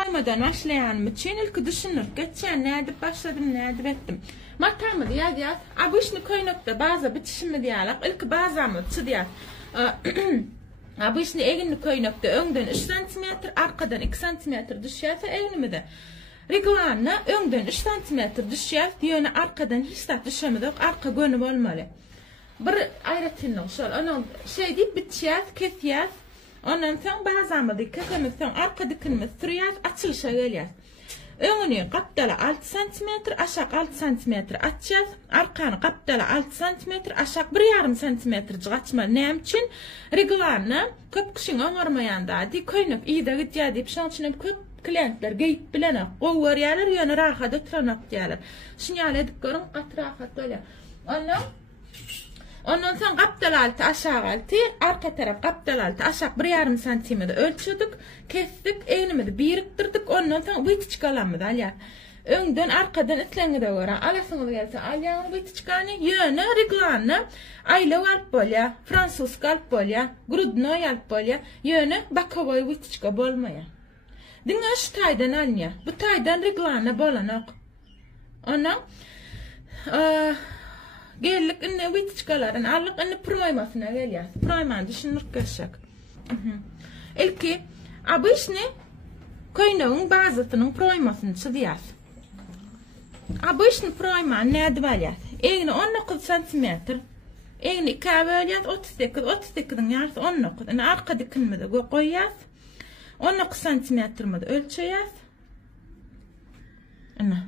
proymadan başlayanım için ilk düşünür. Geçen nerede başladım, nerede bittim. Matamı diyat. Abişni koynukta bazı bitişimi diyalak. İlk bazamı diyat. Abişni egini koynukta önden 3 cm, arkadan 2 cm düşüyorsa eginimi de. Reglanla önden 3 cm düşüyor. Yönü arkadan hiç de düşemedi. Arka gönüm olmalı. Bir ayrıtınlığı şöyle. Onun şey deyip bitişiyor, kesiyor. Ondan sonra bazamı dikkatimizden sonra arka dikimiz sürüyor, açılışa geliyor. Önünü kaptala 6 cm, aşağı 6 cm açacağız. Arkanı kaptala 6 cm, aşağı 1,5 cm açmalı. Ne için? Reglanla köp kişinin öngörmeyanda di koynup iyide gidiyor deyip şunun için köp klientler geyip bilene qoğur yerler, yönü rahat oturanıp diyorlar. Şunyal edip görün, kat rahat öyle. Ondan sonra kaptal altı aşağı altı, arka taraf kaptal altı aşağı 1,5 cm ölçüdük, kestik, eğnimizi biriktirdik, ondan sonra bu iti çıkalanmadı alya. Önden arkadan itleni de göre, alasınız gelse alyanı bu iti çıkanı, yönü, reglanı, aylav alp bolya, Fransız alp bolya, grudnoy alp bolya, yönü bakavoy bu iti çıka bolmaya. Dinle şu taydan alnya, bu taydan reglanı bolanok. Ondan, gellik inne vitçkaların allık inne proymasına geliyor. Proyman düşünür köşek. İlki abişni koynuğun bazısının proymasını çiziyaz. Abişni proyman ne edvaliyaz? Egni 19 cm. Egni 2 böliyaz 38'in yarısı 19. Yani arka dikinmede koyuyaz. 19 cm ölçüyaz. Ana.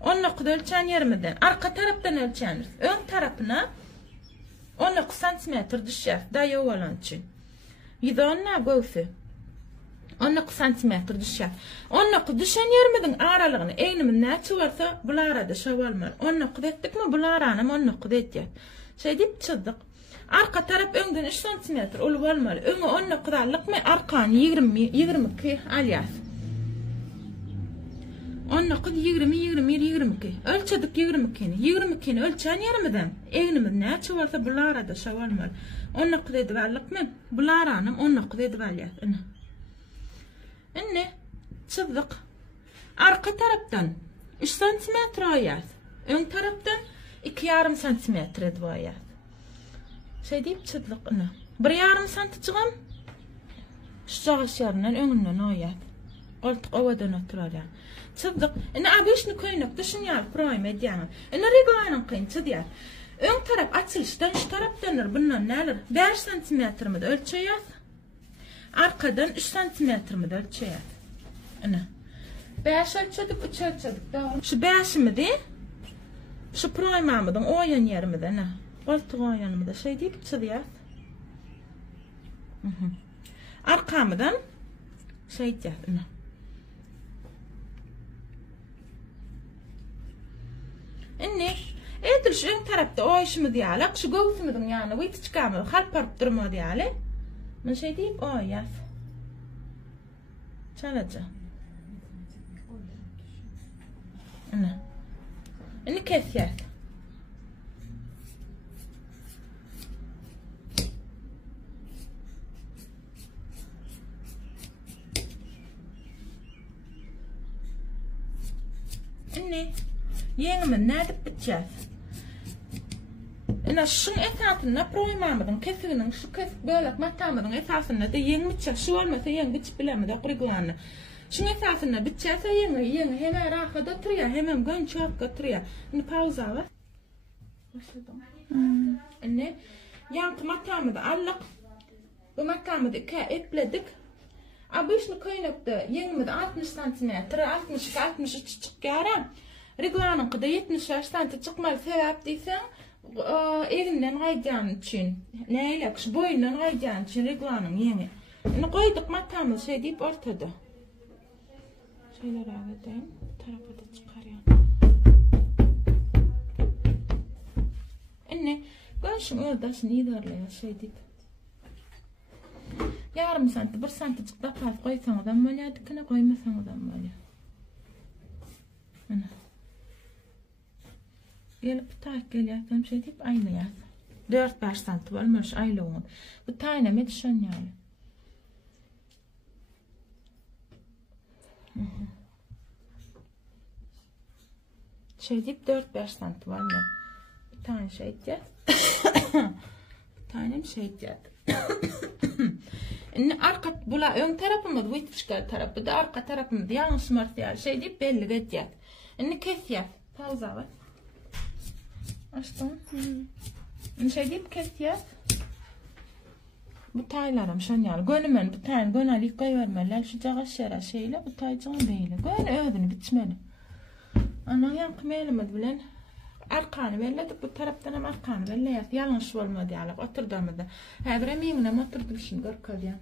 19 ölçen yermeden, arka taraftan ölçenir. Ön tarafına 19 cm düşer, dayı olan için. Yüzonla göğsü 19 cm düşer. 19 düşen yermeden aralığını eğnimin ne çıvarsa bulara da şavalmalı. 19 ettik mi bulara'nım 19 edecek. Şey deyip çizdik. Arka taraf önden 3 cm olup olmalı. Önü 19 allık mı arkanı 22 alyaz. 19, 20, 21, 22. Ölçedik 22'ni. 22'ni ölçen yermeden. Eğnimiz ne çıvarsa bulara da şavalmalı. 19 ediverlik mi? Bulara'nım 19 ediverliyat. İnne çizdik. Arka taraftan 3 cm ayaz. Ön taraftan 2,5 cm ediverliyat. Şey deyip çizdik. 1,5 cm çıgam. Şu çağış yerinden önünden ayaz. Koltuk ovadan oturacağım. Çizdik. Abişni koynup düşünüyor proyma ediyorlar. Reglanın kıyın çiziyor. Ön taraf açılıştan şu taraf dönür. Bundan ne alır? 5 cm ölçüyor. Arkadan 3 cm ölçüyor. 5 ölçüdük, 3 ölçüdük. Şu 5'imi de şu proymamıdan o yan yerimi de koltuk o yanımı da şey deyip çiziyor. Arkamıdan şey diyor. İnne edil şu ön tarafta o işimi diyalak, şu göğsümüdün yani bu iti çıkamıyor, halparıp durma diyalak. Ben şey deyip o yaz. Çalacağım. İnne kes yaz. İnne yeğimin nerede biteceğiz? Şunun esasında proymamıdın, kesinin şu kesik böyle matamıdın esasında da yeğim bitecek. Şu olmasa yeğim bitip bilemedi, okuygulanı. Şunun esasında bitecekse yeğim hemen rahat oturuyor, hemen gön çok oturuyor. Şimdi pauza var. Başladım. Yankı matamıdı allık. Bu matamıdı epledik. Abişni koyunup da yeğimide 60 cm, 60-63 çıkıyor. Reglanın kıda 75 cm çıkmalı sebep deysen, elimden gaycan için, neylek şu boyundan gaycan için reglanın yeni. Koyduk matamız şey deyip ortada. Şeyler ağabeyim, tarafa da çıkarıyorum. Görüşün öldürsün iyilerle şey deyip. Yarım santi, 1 santi çıkta fazla koysan adam böyle, dikine koymasan adam böyle. Gelip tak geliyorsam şey deyip aynı yaz. 4-5 santim olmuş aynı olmadı. Bu tane mi düşen yani. Şey deyip 4-5 santim var mı? Bir tane şey diyeceğiz. Bir tane şey diyeceğiz. Arka bula ön tarafımız, bu itmişkel tarafı da arka tarafımız yanlış marsiyal şey deyip belli edeceğiz. Kesiyet. Pauza var. Açtım. Şey deyip kesiyet. Bu taylarım şun yani. Gönümün bu tayın gönali koyvermeler. Şu cağaşlara şeyle bu taycığın beyle. Gön ödünü bitmeli. Ana yankı meylemedi bilen. Arkanı belledik bu taraftan hem arkanı belleyat. Yanlış olmadı yani. Oturduğumda. Hebre miyimine oturdum şimdi. Gör kalyan.